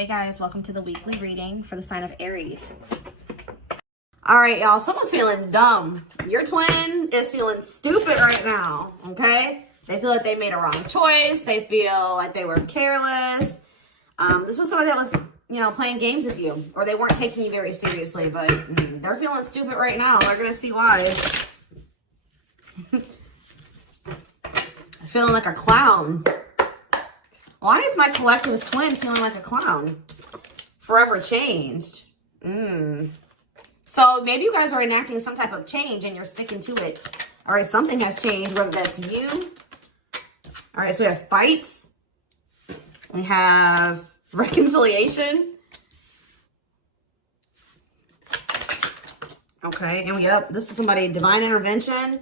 Hey guys, welcome to the weekly reading for the sign of Aries. All right, y'all, someone's feeling dumb. Your twin is feeling stupid right now, okay? They feel like they made a wrong choice. They feel like they were careless. This was somebody that was, playing games with you, or they weren't taking you very seriously, but they're feeling stupid right now. They're going to see why. Feeling like a clown. Why is my collectivist twin feeling like a clown? Forever changed. So maybe you guys are enacting some type of change and you're sticking to it. All right, something has changed, whether that's you. All right, so we have fights. We have reconciliation. Okay, and this is somebody, divine intervention.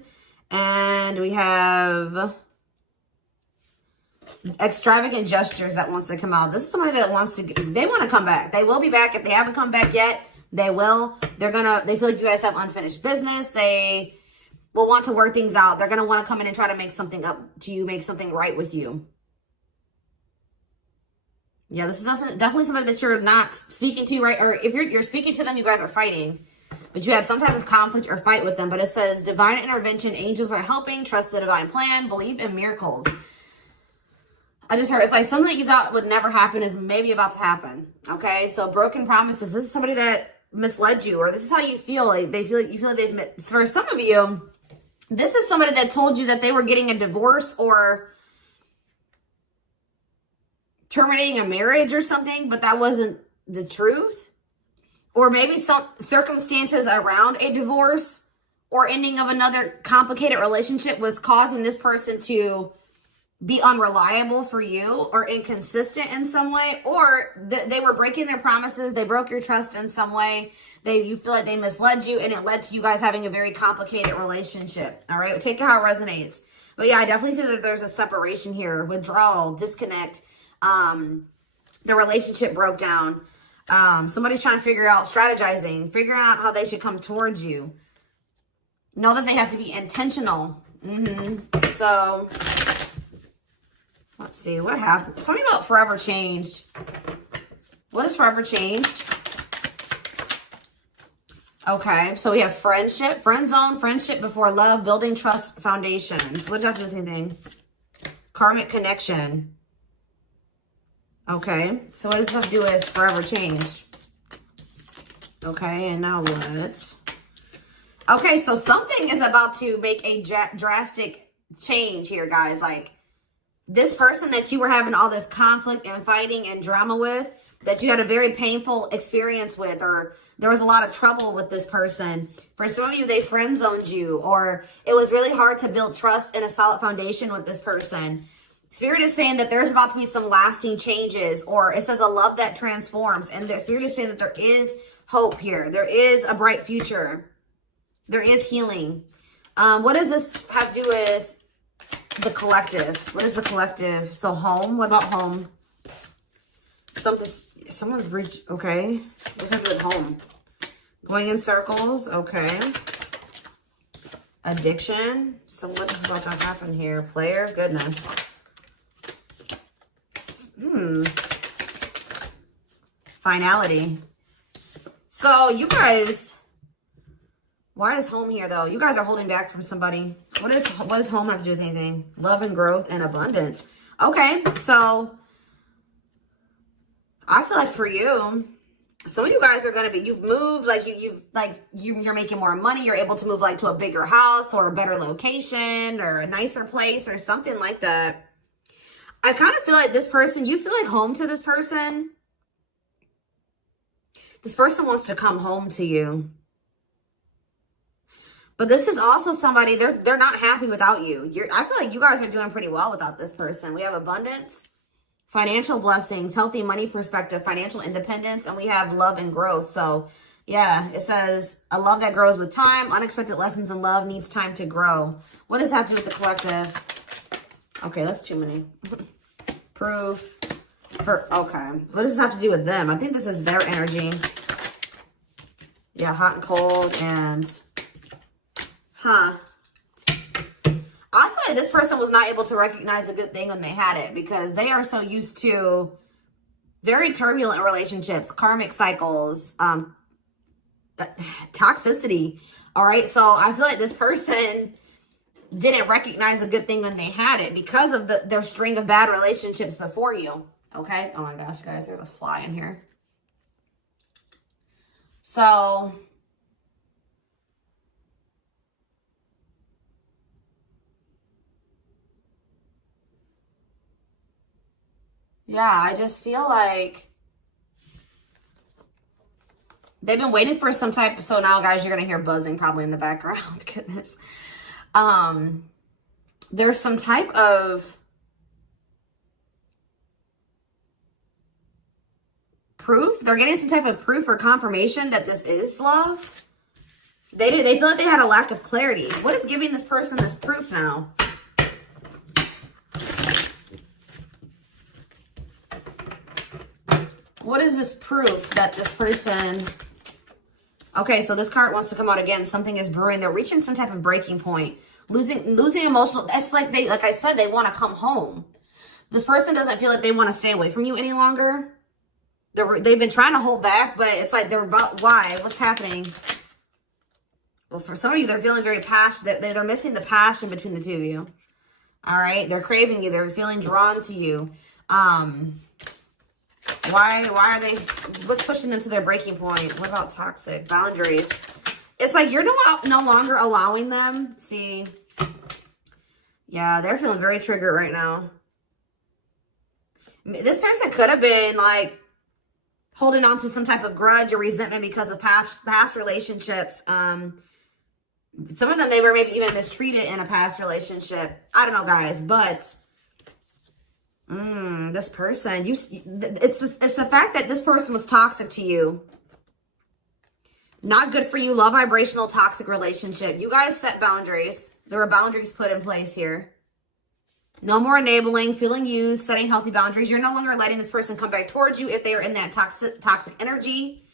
And we have extravagant gestures that wants to come out. This is somebody that wants to, they want to come back. They will be back. If they haven't come back yet, they will. They feel like you guys have unfinished business. They will want to work things out. They're going to want to come in and try to make something up to you, make something right with you. Yeah, this is definitely somebody that you're not speaking to, right? Or if you're speaking to them, you guys are fighting. But you had some type of conflict or fight with them. But it says, divine intervention, angels are helping, trust the divine plan, believe in miracles. I just heard, it's like something that you thought would never happen is maybe about to happen. Okay, so broken promises. This is somebody that misled you, or this is how you feel. Like you feel like they've, for some of you, this is somebody that told you that they were getting a divorce or terminating a marriage or something, but that wasn't the truth. Or maybe some circumstances around a divorce or ending of another complicated relationship was causing this person to be unreliable for you or inconsistent in some way, or they were breaking their promises. They broke your trust in some way. You feel like they misled you, and it led to you guys having a very complicated relationship. All right, take it how it resonates. But yeah, I definitely see that there's a separation here, withdrawal, disconnect. The relationship broke down. Somebody's trying to figure out, strategizing, figuring out how they should come towards you. Know that they have to be intentional. So let's see, what happened? Something about forever changed. What is forever changed? Okay, so we have friendship, friend zone, friendship before love, building trust foundation. What does that have to do with anything? Karmic connection. Okay, so what does this have to do with forever changed? Okay, and now what? Okay, so something is about to make a drastic change here, guys. Like, this person that you were having all this conflict and fighting and drama with, that you had a very painful experience with, or there was a lot of trouble with this person. For some of you, they friend zoned you, or it was really hard to build trust and a solid foundation with this person. Spirit is saying that there's about to be some lasting changes, or it says a love that transforms. And the Spirit is saying that there is hope here. There is a bright future. There is healing. What does this have to do with the collective? What is the collective? So home. What about home? Someone's breached. Okay. What does that have to do with home? Going in circles. Okay. Addiction. So what is about to happen here? Player. Goodness. Finality. So you guys, why is home here though? You guys are holding back from somebody. What does home have to do with anything? Love and growth and abundance. Okay, so I feel like for you, some of you guys are gonna be, you've moved, like you're making more money. You're able to move like to a bigger house or a better location or a nicer place or something like that. I kind of feel like this person, do you feel like home to this person? This person wants to come home to you. But this is also somebody, they're not happy without you. I feel like you guys are doing pretty well without this person. We have abundance, financial blessings, healthy money perspective, financial independence, and we have love and growth. So yeah, it says a love that grows with time. Unexpected lessons in love needs time to grow. What does that have to do with the collective? Okay, that's too many. Proof. Okay. What does this have to do with them? I think this is their energy. Yeah, hot and cold and... I feel like this person was not able to recognize a good thing when they had it, because they are so used to Very turbulent relationships, karmic cycles, toxicity. All right. So I feel like this person didn't recognize a good thing when they had it because of their string of bad relationships before you. Okay. Oh my gosh, guys, there's a fly in here. So yeah, I just feel like they've been waiting for some type. So now, guys, you're going to hear buzzing probably in the background. Goodness. There's some type of proof. They're getting some type of proof or confirmation that this is love. They feel like they had a lack of clarity. What is giving this person this proof now? What is this proof that this person... Okay, so this card wants to come out again. Something is brewing. They're reaching some type of breaking point. Losing emotional... It's like like I said, they want to come home. This person doesn't feel like they want to stay away from you any longer. They've been trying to hold back, but it's like they're about... Why? What's happening? Well, for some of you, they're feeling very passionate. They're missing the passion between the two of you. All right? They're craving you. They're feeling drawn to you. Why are they... What's pushing them to their breaking point? What about toxic? Boundaries. It's like you're no longer allowing them. See? Yeah, they're feeling very triggered right now. This person could have been like holding on to some type of grudge or resentment because of past relationships. Some of them, they were maybe even mistreated in a past relationship. I don't know, guys, but this person, it's the fact that this person was toxic to you. Not good for you. Low vibrational toxic relationship. You guys set boundaries. There were boundaries put in place here. No more enabling, feeling used, setting healthy boundaries. You're no longer letting this person come back towards you if they are in that toxic energy.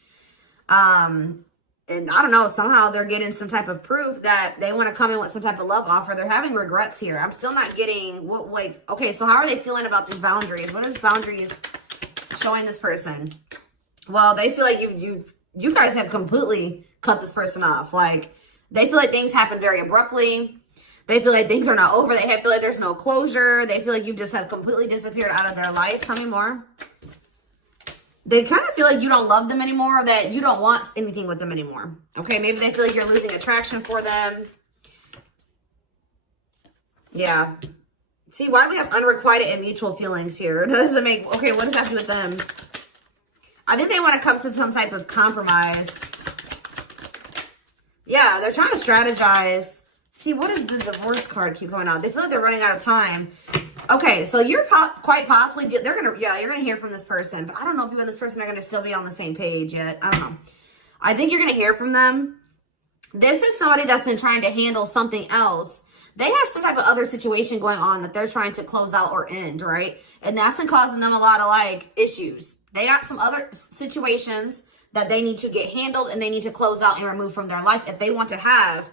And I don't know, somehow they're getting some type of proof that they want to come in with some type of love offer. They're having regrets here. I'm still not getting what, like, okay, so how are they feeling about these boundaries? What is boundaries showing this person? Well, they feel like you guys have completely cut this person off. Like, they feel like things happen very abruptly. They feel like things are not over. They feel like there's no closure. They feel like you just have completely disappeared out of their life. Tell me more. They kind of feel like you don't love them anymore, or that you don't want anything with them anymore. Okay, maybe they feel like you're losing attraction for them. Yeah. See, why do we have unrequited and mutual feelings here? Does it make... Okay, what does that have to do with them? I think they want to come to some type of compromise. Yeah, they're trying to strategize. See, what does the divorce card keep going on? They feel like they're running out of time. Okay, so you're quite possibly... you're going to hear from this person. But I don't know if you and this person are going to still be on the same page yet. I don't know. I think you're going to hear from them. This is somebody that's been trying to handle something else. They have some type of other situation going on that they're trying to close out or end, right? And that's been causing them a lot of, like, issues. They got some other situations that they need to get handled and they need to close out and remove from their life if they want to have...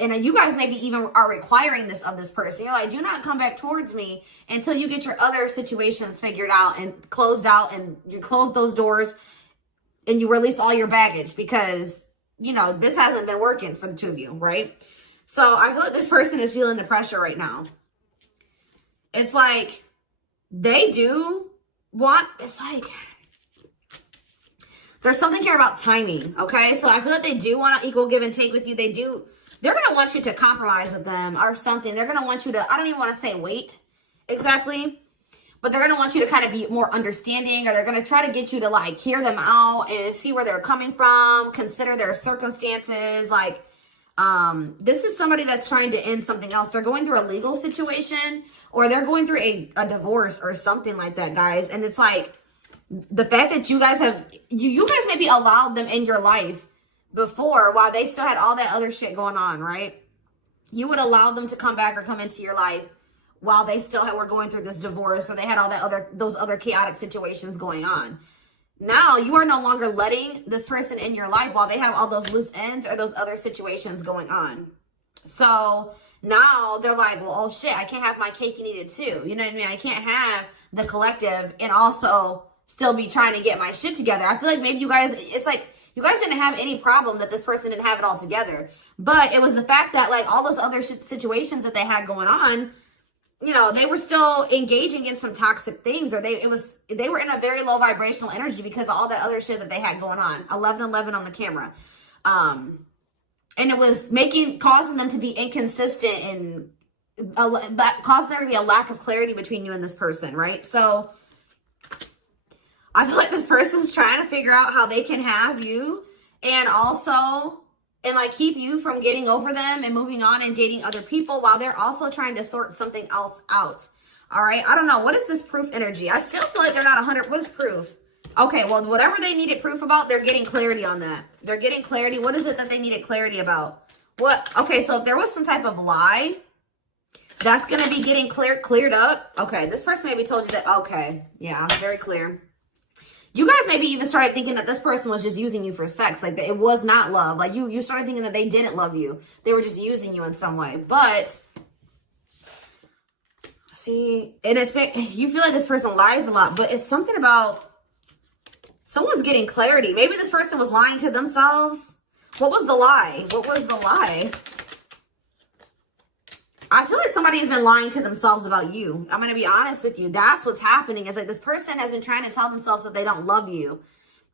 And you guys maybe even are requiring this of this person. You're like, do not come back towards me until you get your other situations figured out and closed out, and you close those doors and you release all your baggage, because, you know, this hasn't been working for the two of you, right? So I feel like this person is feeling the pressure right now. It's like they do want, it's like, there's something here about timing, okay? So I feel like they do want to equal give and take with you. They're going to want you to compromise with them or something. They're going to want you to, I don't even want to say wait exactly, but they're going to want you to kind of be more understanding, or they're going to try to get you to, like, hear them out and see where they're coming from, consider their circumstances. Like, this is somebody that's trying to end something else. They're going through a legal situation, or they're going through a divorce or something like that, guys. And it's like the fact that you guys have, you guys maybe allowed them in your life before while they still had all that other shit going on, right? You would allow them to come back or come into your life while they still were going through this divorce, or they had all that those other chaotic situations going on. Now you are no longer letting this person in your life while they have all those loose ends or those other situations going on. So now they're like, well, oh shit, I can't have my cake and eat it too. You know what I mean? I can't have the collective and also still be trying to get my shit together. I feel like maybe you guys, it's like, you guys didn't have any problem that this person didn't have it all together. But it was the fact that, like, all those other situations that they had going on, you know, they were still engaging in some toxic things, or they were in a very low vibrational energy because of all that other shit that they had going on. 1111 on the camera. And it was causing them to be inconsistent and causing there to be a lack of clarity between you and this person, right? So I feel like this person's trying to figure out how they can have you and like keep you from getting over them and moving on and dating other people, while they're also trying to sort something else out. All right. I don't know. What is this proof energy? I still feel like they're not 100. What is proof? Okay. Well, whatever they needed proof about, they're getting clarity on that. They're getting clarity. What is it that they needed clarity about? What? Okay. So if there was some type of lie, that's going to be getting cleared up. Okay. This person maybe told you that. Okay. Yeah. I'm very clear. You guys maybe even started thinking that this person was just using you for sex. Like, it was not love. Like, you started thinking that they didn't love you. They were just using you in some way. But, see, and you feel like this person lies a lot. But it's something about someone's getting clarity. Maybe this person was lying to themselves. What was the lie? What was the lie? I feel like somebody has been lying to themselves about you. I'm going to be honest with you. That's what's happening. It's like this person has been trying to tell themselves that they don't love you.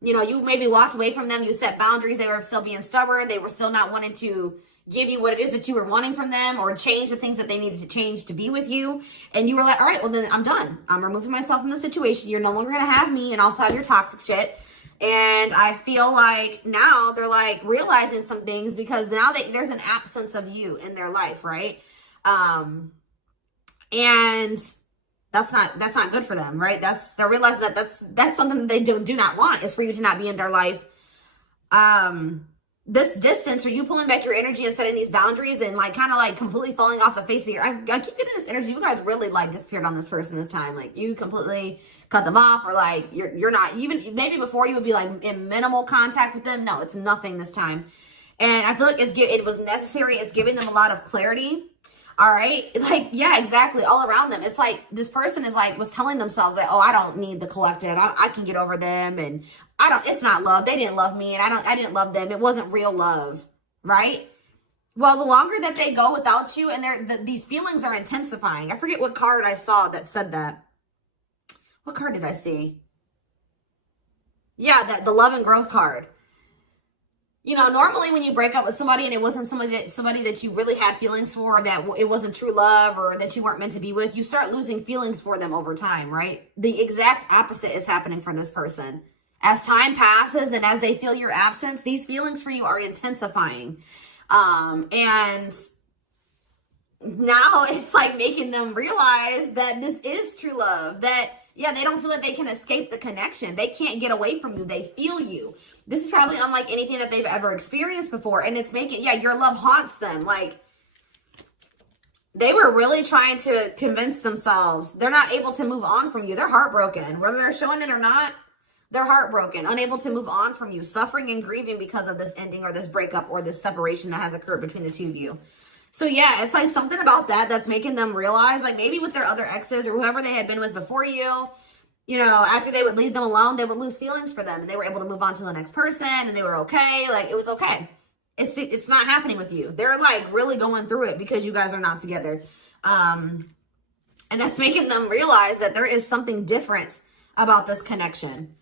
You know, you maybe walked away from them. You set boundaries. They were still being stubborn. They were still not wanting to give you what it is that you were wanting from them, or change the things that they needed to change to be with you. And you were like, all right, well, then I'm done. I'm removing myself from the situation. You're no longer going to have me and also have your toxic shit. And I feel like now they're like realizing some things, because now there's an absence of you in their life, right? And that's not good for them, right? They're realizing that that's something that they do not want, is for you to not be in their life. This distance, or you pulling back your energy and setting these boundaries and like kind of like completely falling off the face of I keep getting this energy. You guys really like disappeared on this person this time. Like, you completely cut them off, or like you're not even, maybe before you would be like in minimal contact with them. No, it's nothing this time. And I feel like it was necessary. It's giving them a lot of clarity. All right. Like, yeah, exactly. All around them. It's like this person was telling themselves like, oh, I don't need the collective. I can get over them. And it's not love. They didn't love me. And I didn't love them. It wasn't real love. Right. Well, the longer that they go without you, and these feelings are intensifying. I forget what card I saw that said that. What card did I see? Yeah, the love and growth card. You know, normally when you break up with somebody and it wasn't somebody that you really had feelings for, that it wasn't true love, or that you weren't meant to be with, you start losing feelings for them over time, right? The exact opposite is happening for this person. As time passes and as they feel your absence, these feelings for you are intensifying. And now it's like making them realize that this is true love. That, yeah, they don't feel like they can escape the connection. They can't get away from you. They feel you. This is probably unlike anything that they've ever experienced before. And it's making, yeah, your love haunts them. Like, they were really trying to convince themselves they're not able to move on from you. They're heartbroken. Whether they're showing it or not, they're heartbroken, unable to move on from you, suffering and grieving because of this ending or this breakup or this separation that has occurred between the two of you. So yeah, it's like something about that's making them realize, like maybe with their other exes or whoever they had been with before you know, after they would leave them alone, they would lose feelings for them, and they were able to move on to the next person, and they were okay. Like, it was okay. It's not happening with you. They're like really going through it because you guys are not together. And that's making them realize that there is something different about this connection.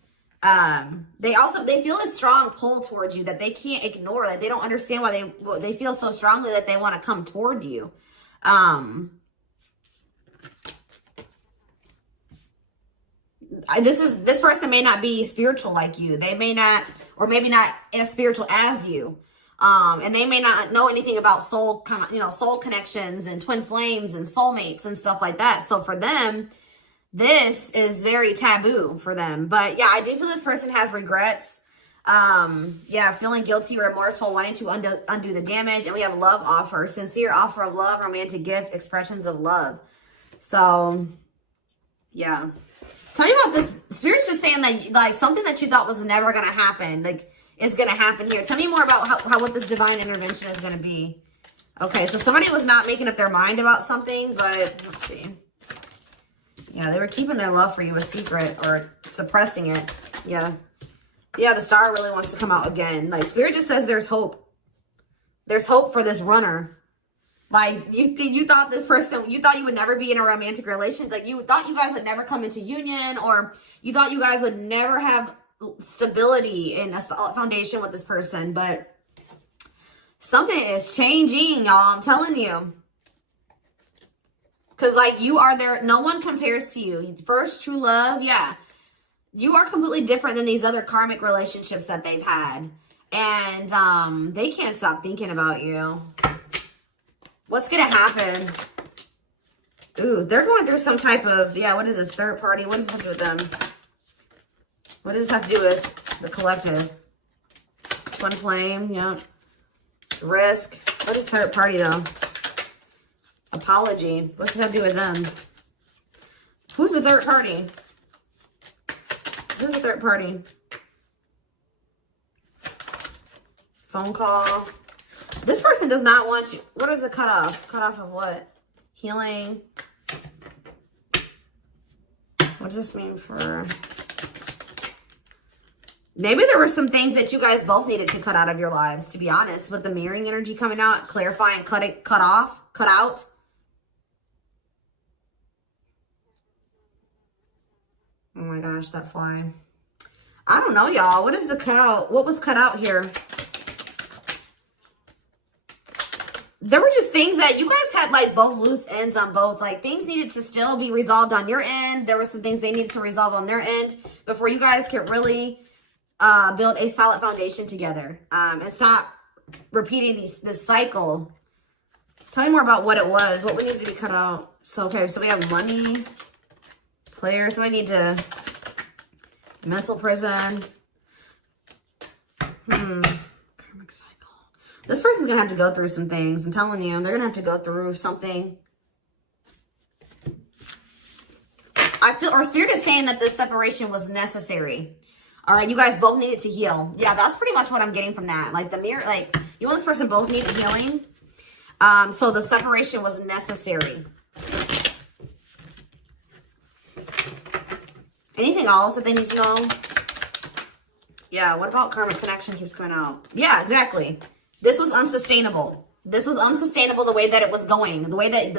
They feel a strong pull towards you that they can't ignore. Like, they don't understand why they feel so strongly that they want to come toward you. This person may not be spiritual like you. They may not, or maybe not as spiritual as you. And they may not know anything about soul connections and twin flames and soulmates and stuff like that. So for them, this is very taboo for them. But yeah, I do feel this person has regrets. Yeah, feeling guilty or remorseful, wanting to undo the damage. And we have love offer, sincere offer of love, romantic gift, expressions of love. So yeah. Tell me about this. Spirit's just saying that, like, something that you thought was never going to happen, like, is going to happen here. Tell me more about how what this divine intervention is going to be. Okay, so somebody was not making up their mind about something, but let's see. Yeah, they were keeping their love for you a secret or suppressing it. Yeah. Yeah, the star really wants to come out again. Like, Spirit just says there's hope. There's hope for this runner. Like, you thought this person, you thought you would never be in a romantic relationship. Like, you thought you guys would never come into union, or you thought you guys would never have stability and a solid foundation with this person. But something is changing, y'all. I'm telling you. Because, like, you are there. No one compares to you. First true love, yeah. You are completely different than these other karmic relationships that they've had. And they can't stop thinking about you. What's going to happen? Ooh, they're going through some type of, yeah, what is this? Third party? What does this have to do with them? What does this have to do with the collective? Twin flame, yep. Risk. What is third party, though? Apology. What's this have to do with them? Who's the third party? Who's the third party? Phone call. This person does not want you. What is the cutoff? Cutoff of what? Healing. What does this mean for... Maybe there were some things that you guys both needed to cut out of your lives, to be honest. With the mirroring energy coming out, clarifying, cut out. Oh my gosh, that fly. I don't know, y'all. What is the cutout? What was cut out here? There were just things that you guys had, like, both loose ends on both. Like, things needed to still be resolved on your end. There were some things they needed to resolve on their end before you guys could really build a solid foundation together. And stop repeating this cycle. Tell me more about what it was. What we needed to be cut out. So, okay, so we have money. Player. So I need to... Mental prison. Karmic cycle. This person's going to have to go through some things. I'm telling you. They're going to have to go through something. I feel, or Spirit is saying that this separation was necessary. All right. You guys both needed to heal. Yeah, that's pretty much what I'm getting from that. Like the mirror, like you and this person both needed healing. So the separation was necessary. Anything else that they need to know? Yeah, what about karmic connection keeps coming out? Yeah, exactly. This was unsustainable. This was unsustainable the way that it was going. The way that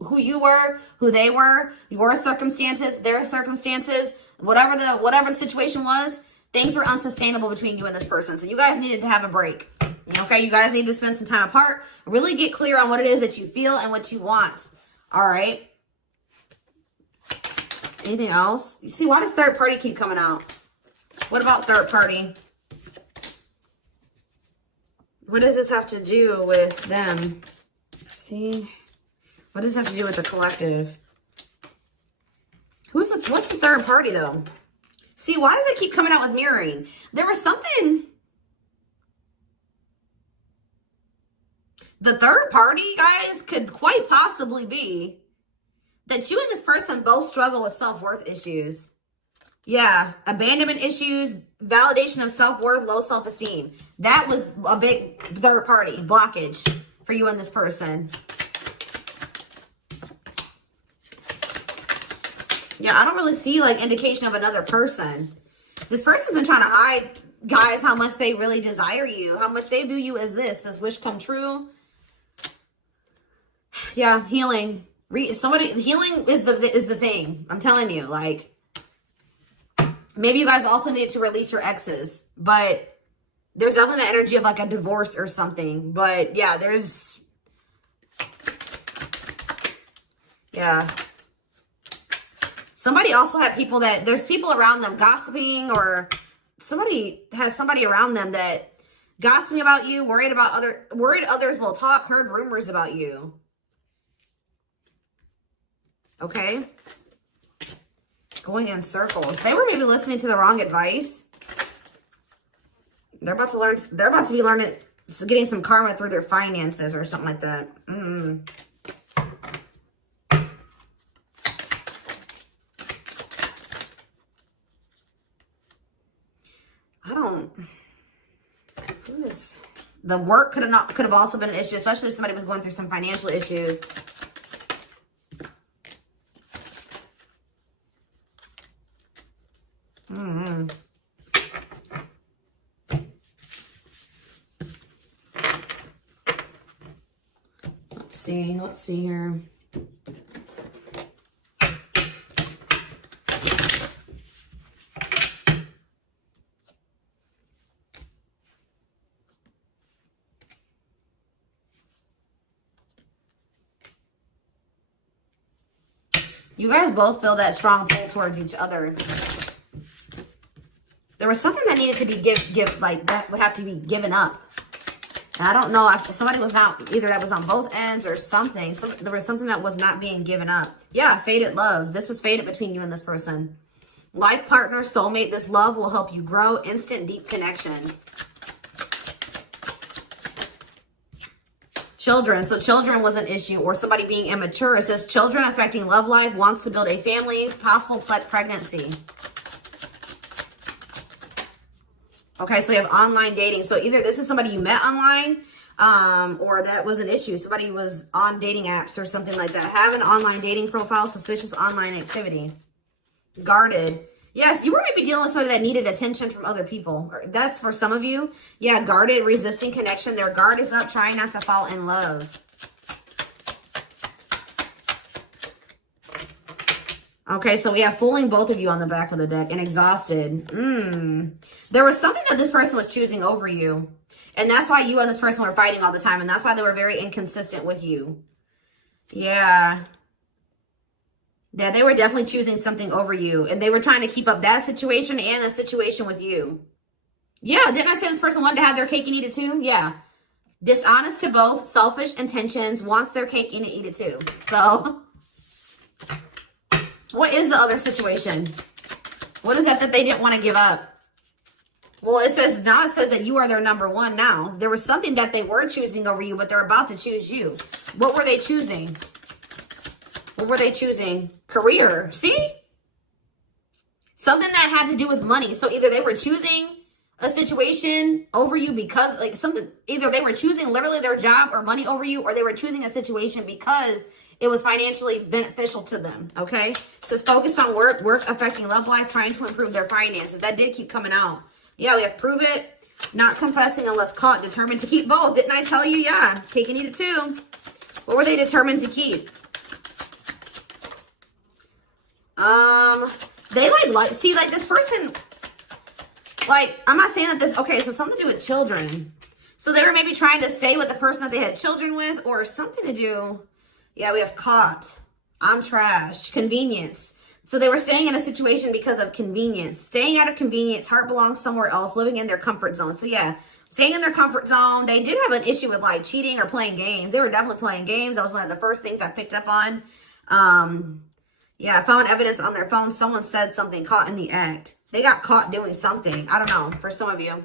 who you were, who they were, your circumstances, their circumstances, whatever the situation was, things were unsustainable between you and this person. So you guys needed to have a break. Okay, you guys need to spend some time apart. Really get clear on what it is that you feel and what you want. All right. Anything else? You see, why does third party keep coming out? What about third party? What does this have to do with them? See? What does this have to do with the collective? What's the third party, though? See, why does it keep coming out with mirroring? There was something... The third party, guys, could quite possibly be that you and this person both struggle with self-worth issues. Yeah, abandonment issues, validation of self-worth, low self-esteem. That was a big third party blockage for you and this person. Yeah, I don't really see like indication of another person. This person's been trying to hide, guys, how much they really desire you, how much they view you as this wish come true. Yeah, healing. Healing is the thing. I'm telling you, like, maybe you guys also need to release your exes, but there's definitely the energy of like a divorce or something. But yeah, somebody also had people there's people around them gossiping, or somebody has somebody around them that gossiping about you, worried others will talk, heard rumors about you. Okay. Going in circles. They were maybe listening to the wrong advice. They're about to be learning, getting some karma through their finances or something like that. The work could have also been an issue, especially if somebody was going through some financial issues. see. Let's see here. You guys both feel that strong pull towards each other. There was something that needed to be that would have to be given up. And I don't know if somebody was not, either that was on both ends or something. There was something that was not being given up. Yeah, fated love. This was fated between you and this person. Life partner, soulmate. This love will help you grow. Instant, deep connection. Children. So children was an issue, or somebody being immature. It says children affecting love life, wants to build a family, possible pregnancy. Okay, so we have online dating. So either this is somebody you met online, or that was an issue. Somebody was on dating apps or something like that. Have an online dating profile, suspicious online activity. Guarded. Yes, you were maybe dealing with somebody that needed attention from other people. That's for some of you. Yeah, guarded, resisting connection. Their guard is up, trying not to fall in love. Okay, so we have fooling both of you on the back of the deck and exhausted. There was something that this person was choosing over you. And that's why you and this person were fighting all the time. And that's why they were very inconsistent with you. Yeah. Yeah, they were definitely choosing something over you. And they were trying to keep up that situation and a situation with you. Yeah, didn't I say this person wanted to have their cake and eat it too? Yeah. Dishonest to both, selfish intentions, wants their cake and eat it too. So, what is the other situation? What is that they didn't want to give up? Well, it says that you are their number one now. There was something that they were choosing over you, but they're about to choose you. What were they choosing? What were they choosing? Career. See? Something that had to do with money. So either they were choosing a situation over you because either they were choosing literally their job or money over you, or they were choosing a situation because it was financially beneficial to them. Okay? So it's focused on work affecting love life, trying to improve their finances. That did keep coming out. Yeah, we have prove it, not confessing unless caught, determined to keep both. Didn't I tell you? Yeah, cake and eat it too. What were they determined to keep? They see, this person, I'm not saying that this, okay, so something to do with children. So they were maybe trying to stay with the person that they had children with, or something to do, yeah, we have caught, I'm trash, convenience. So they were staying in a situation because of convenience. Staying out of convenience, heart belongs somewhere else, living in their comfort zone. So yeah, staying in their comfort zone. They did have an issue with cheating or playing games. They were definitely playing games. That was one of the first things I picked up on. Yeah, I found evidence on their phone. Someone said something, caught in the act. They got caught doing something. I don't know, for some of you.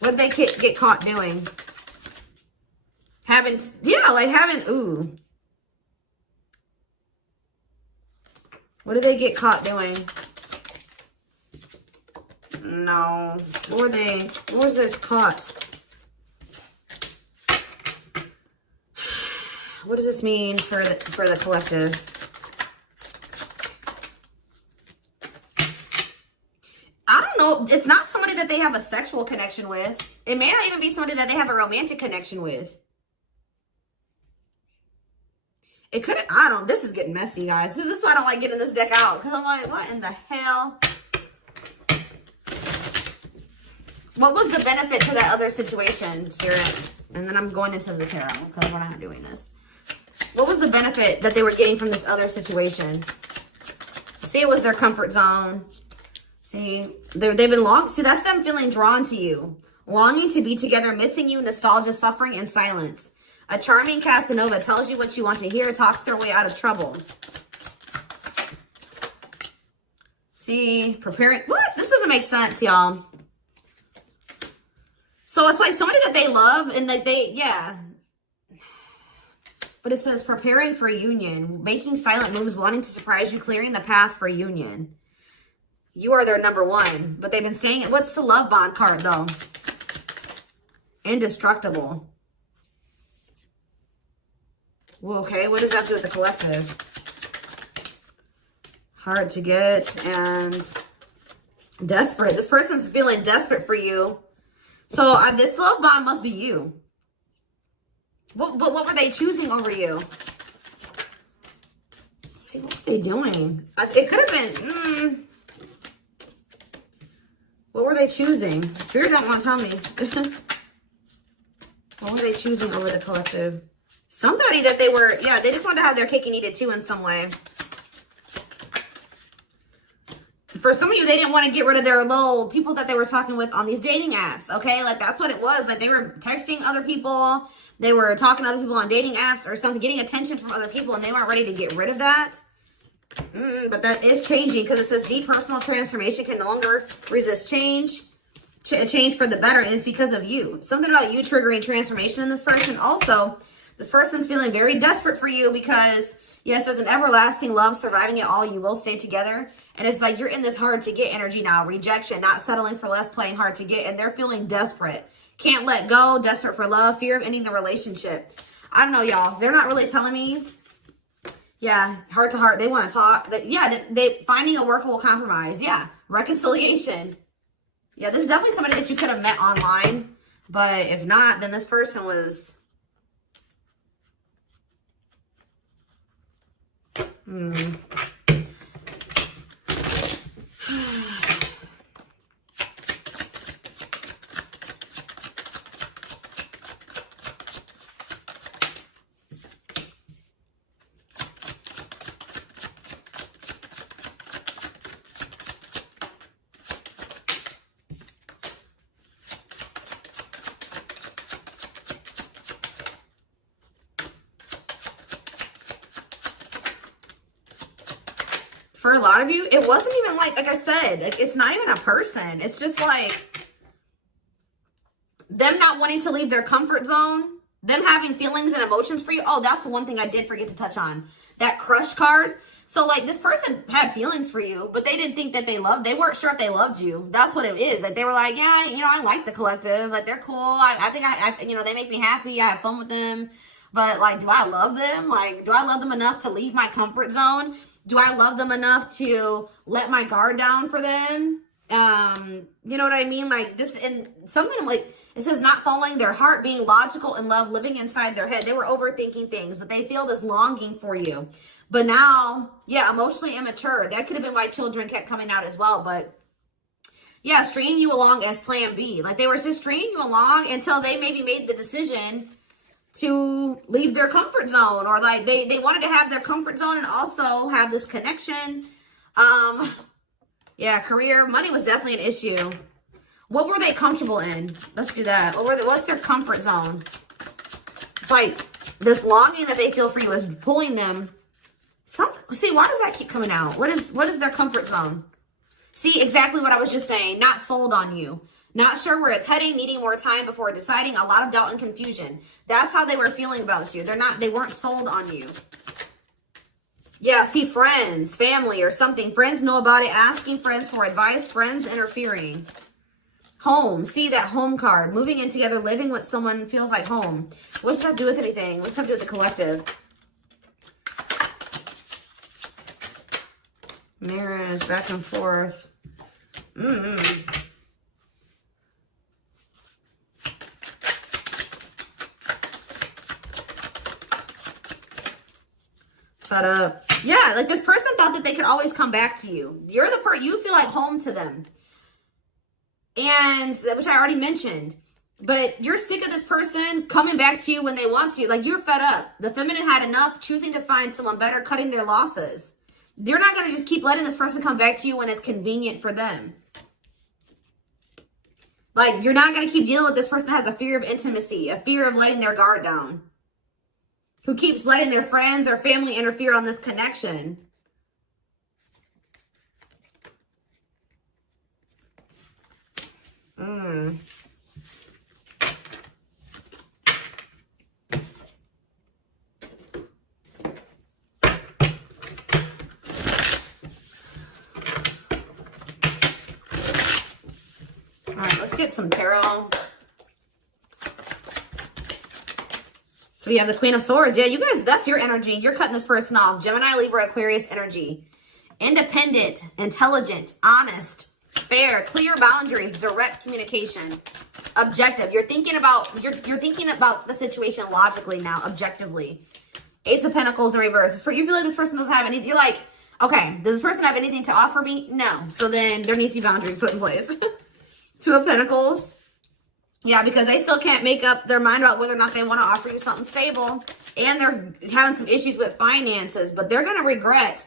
What did they get caught doing? Ooh. What did they get caught doing? No. What was this caught? What does this mean for the collective? I don't know. It's not somebody that they have a sexual connection with. It may not even be somebody that they have a romantic connection with. It could have, this is getting messy, guys. This is why I don't like getting this deck out. Because I'm like, what in the hell? What was the benefit to that other situation, Spirit? And then I'm going into the tarot because we're not doing this. What was the benefit that they were getting from this other situation? See, it was their comfort zone. See, they've been see, that's them feeling drawn to you. Longing to be together, missing you, nostalgia, suffering, and silence. A charming Casanova tells you what you want to hear, talks their way out of trouble. See, preparing. What? This doesn't make sense, y'all. So it's like somebody that they love and that yeah. But it says preparing for union, making silent moves, wanting to surprise you, clearing the path for union. You are their number one, but they've been staying. What's the love bond card, though? Indestructible. Well, okay, what does that have to do with the collective? Hard to get and desperate. This person's feeling desperate for you. So this love bond must be you. What were they choosing over you? Let's see, what were they doing? It could have been... What were they choosing? Spirit don't want to tell me. What were they choosing over the collective? Somebody that they were... Yeah, they just wanted to have their cake and eat it too in some way. For some of you, they didn't want to get rid of their little people that they were talking with on these dating apps, okay? Like, that's what it was. Like, they were texting other people. They were talking to other people on dating apps or something, getting attention from other people, and they weren't ready to get rid of that. But that is changing because it says deep personal transformation can no longer resist change. Change for the better, and it's because of you. Something about you triggering transformation in this person. Also, this person's feeling very desperate for you because, yes, as an everlasting love, surviving it all, you will stay together. And it's like you're in this hard to get energy now. Rejection, not settling for less, playing hard to get. And they're feeling desperate. Can't let go, desperate for love, fear of ending the relationship. I don't know, y'all. They're not really telling me. Yeah, heart to heart. They want to talk. Yeah, they finding a workable compromise. Yeah, reconciliation. Yeah, this is definitely somebody that you could have met online. But if not, then this person was... For a lot of you, it wasn't even like I said, like it's not even a person. It's just like them not wanting to leave their comfort zone, them having feelings and emotions for you. Oh, that's the one thing I did forget to touch on. That crush card. So like this person had feelings for you, but they didn't think that they weren't sure if they loved you. That's what it is. Like they were like, yeah, you know, I like the collective. Like they're cool. I think I you know, they make me happy. I have fun with them. But like, do I love them? Like, do I love them enough to leave my comfort zone? Do I love them enough to let my guard down for them? You know what I mean? Like this, and something like, it says not following their heart, being logical in love, living inside their head. They were overthinking things, but they feel this longing for you. But now, yeah, emotionally immature. That could have been why children kept coming out as well. But yeah, stringing you along as plan B. Like they were just stringing you along until they maybe made the decision to leave their comfort zone, or like they wanted to have their comfort zone and also have this connection. Yeah, career, money was definitely an issue. What were they comfortable in? Let's do that. What's their comfort zone? It's like this longing that they feel for you is pulling them. See, why does that keep coming out? What is their comfort zone? See, exactly what I was just saying. Not sold on you. Not sure where it's heading, needing more time before deciding, a lot of doubt and confusion. That's how they were feeling about you. They weren't sold on you. Yeah, see, friends, family or something. Friends know about it, asking friends for advice, friends interfering. Home, see that home card. Moving in together, living with someone feels like home. What's that do with anything? What's that do with the collective? Marriage, back and forth. Fed up. Yeah, like this person thought that they could always come back to you. You're the you feel like home to them. And, which I already mentioned. But you're sick of this person coming back to you when they want to. Like, you're fed up. The feminine had enough, choosing to find someone better, cutting their losses. You're not going to just keep letting this person come back to you when it's convenient for them. Like, you're not going to keep dealing with this person that has a fear of intimacy, a fear of letting their guard down, who keeps letting their friends or family interfere on this connection. All right, let's get some tarot. So we have the Queen of Swords. Yeah, you guys, that's your energy. You're cutting this person off. Gemini, Libra, Aquarius energy. Independent, intelligent, honest. fair, clear boundaries, direct communication, objective. You're thinking about the situation logically now, objectively. Ace of Pentacles in reverse. You feel like this person doesn't have anything. You're like, okay, does this person have anything to offer me? No. So then there needs to be boundaries put in place. Two of Pentacles. Yeah, because they still can't make up their mind about whether or not they want to offer you something stable. And they're having some issues with finances, but they're going to regret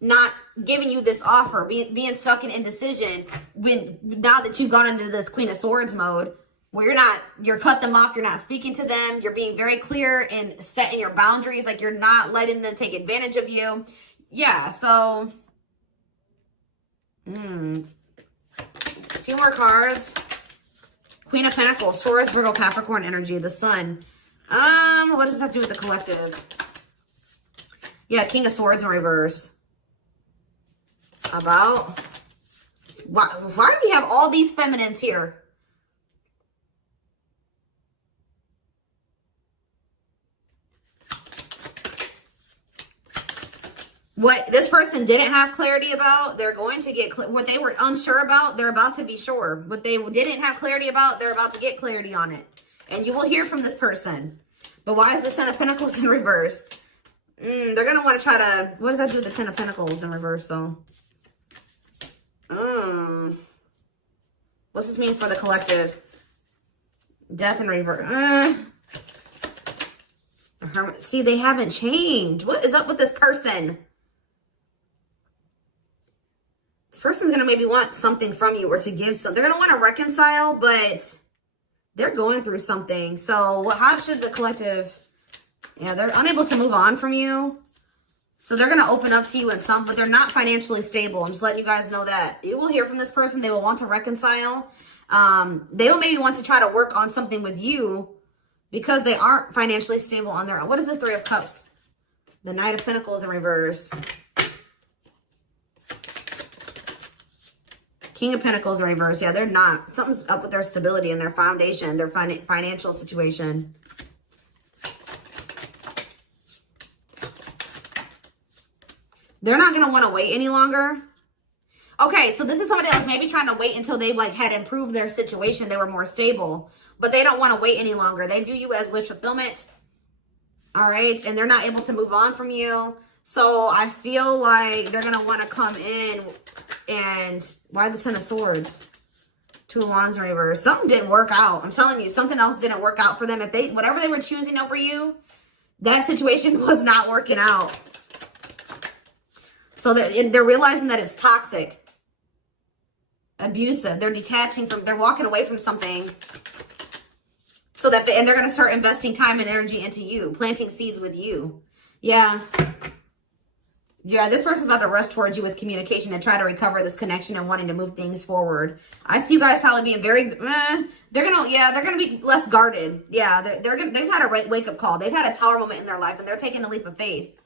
not giving you this offer, being stuck in indecision now that you've gone into this Queen of Swords mode, where you're cut them off, you're not speaking to them, you're being very clear and setting your boundaries, like you're not letting them take advantage of you. Yeah, so a few more cards. Queen of Pentacles, Taurus, Virgo, Capricorn energy, the Sun. What does this have to do with the collective? Yeah, King of Swords in reverse. About why do we have all these feminines here? What this person didn't have clarity about, they're going to get what they were unsure about, they're about to be sure. What they didn't have clarity about, they're about to get clarity on it. And you will hear from this person. But why is the Ten of Pentacles in reverse? They're going to want to try to... What does that do with the Ten of Pentacles in reverse, though? What's this mean for the collective? Death in reverse. See, they haven't changed. What is up with this person? This person's going to maybe want something from you or to give something. They're going to want to reconcile, but they're going through something. So how should the collective... Yeah, they're unable to move on from you. So they're going to open up to you in some, but they're not financially stable. I'm just letting you guys know that. You will hear from this person. They will want to reconcile. They will maybe want to try to work on something with you because they aren't financially stable on their own. What is the Three of Cups? The Knight of Pentacles in reverse. King of Pentacles in reverse. Yeah, they're not. Something's up with their stability and their foundation, their financial situation. They're not going to want to wait any longer. Okay, so this is somebody that was maybe trying to wait until they had improved their situation. They were more stable. But they don't want to wait any longer. They view you as wish fulfillment. All right? And they're not able to move on from you. So I feel like they're going to want to come in and... Why the Ten of Swords? Two of Wands in reverse. Something didn't work out. I'm telling you, something else didn't work out for them. If whatever they were choosing over you, that situation was not working out. So they're realizing that it's toxic, abusive. They're detaching from, they're walking away from something so that, and they're going to start investing time and energy into you, planting seeds with you. Yeah. Yeah, this person's about to rush towards you with communication and try to recover this connection and wanting to move things forward. I see you guys probably being very, they're going to be less guarded. Yeah, they've had a wake-up call. They've had a tower moment in their life and they're taking a leap of faith.